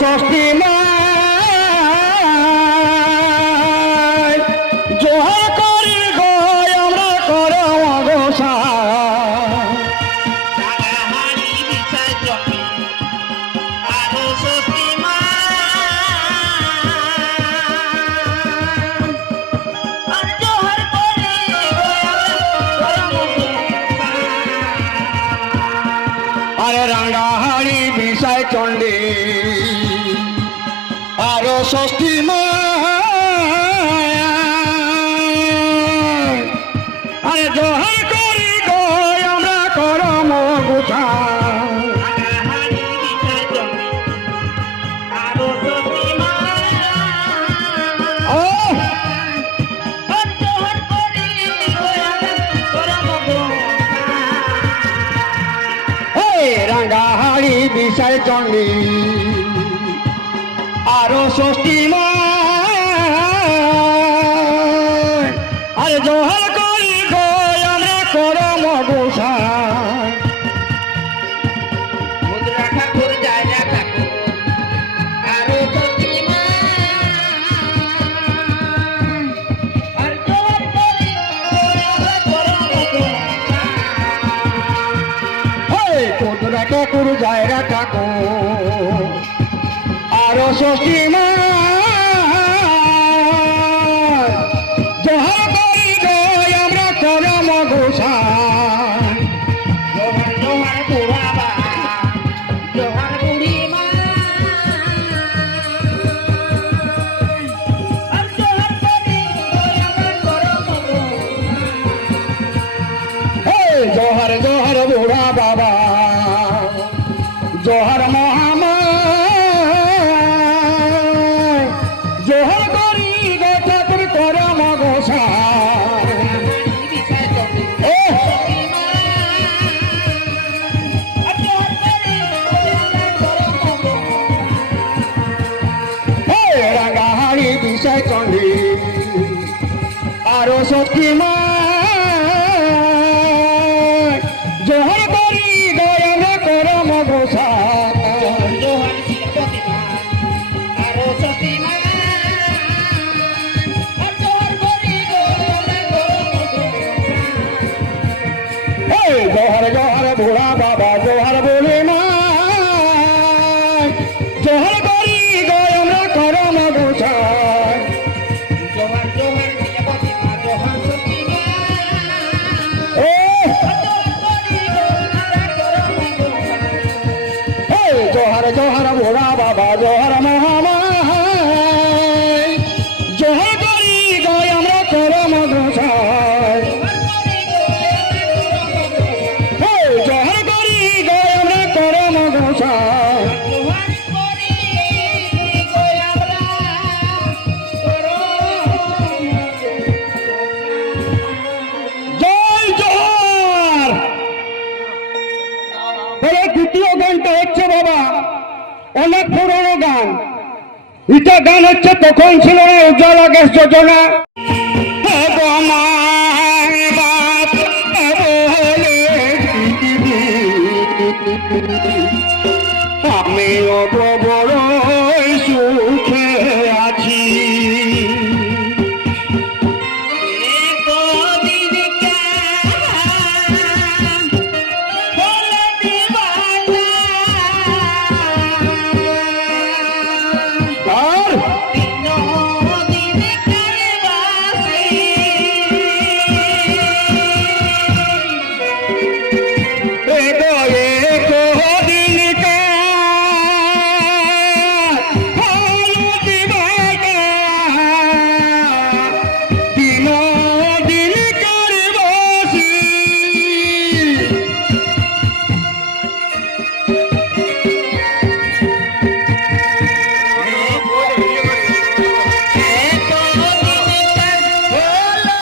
ষষ্ঠী মা জোহার করি গো আমরা করম গোসা আরে রাঙ্গাহাড়ি বিষয় চণ্ডী আরো ষষ্ঠী মা আরে জোহার করি গো আমরা করম গোসা রাঙ্গাহাড়ি বিষয় চণ্ডী আরো ষষ্ঠী মা আরে জোহার করি গো আমরা করম গোসা ঠাকুর জায়গা ঠাকুর আরো ষষ্ঠী মা জোহার করি গো আমরা করম গোসা জোহার জোহার বুড়াবা জোহার বুড়ি মা জোহার করি আমরা করম জোহার জোহার বুড়া বাবা জোহার মহামায় জোহার করি গো ঠাকুর করম গোসা রাঙ্গাহাড়ি বিষয় চণ্ডী আরো ষষ্ঠী মা জোহার করি গো আমরা করম গোসা জোহার জোহার বুড়া বাবা জোহার বলে মা জোহার করি গো আমরা করম গোসা জোহার জোহার জোহার জোহার জোহার বুড়া বাবা জোহার মহামায় জোহার করি গো আমরা করম গোসা জোহার করি গো আমরা করম গোসা জয় জোহার। দ্বিতীয় গানটা হচ্ছে বাবা অনেক পুরনো গান। এটা গান হচ্ছে তখন ছিল না উজালা গ্যাস যোজনা। আমি অত বড়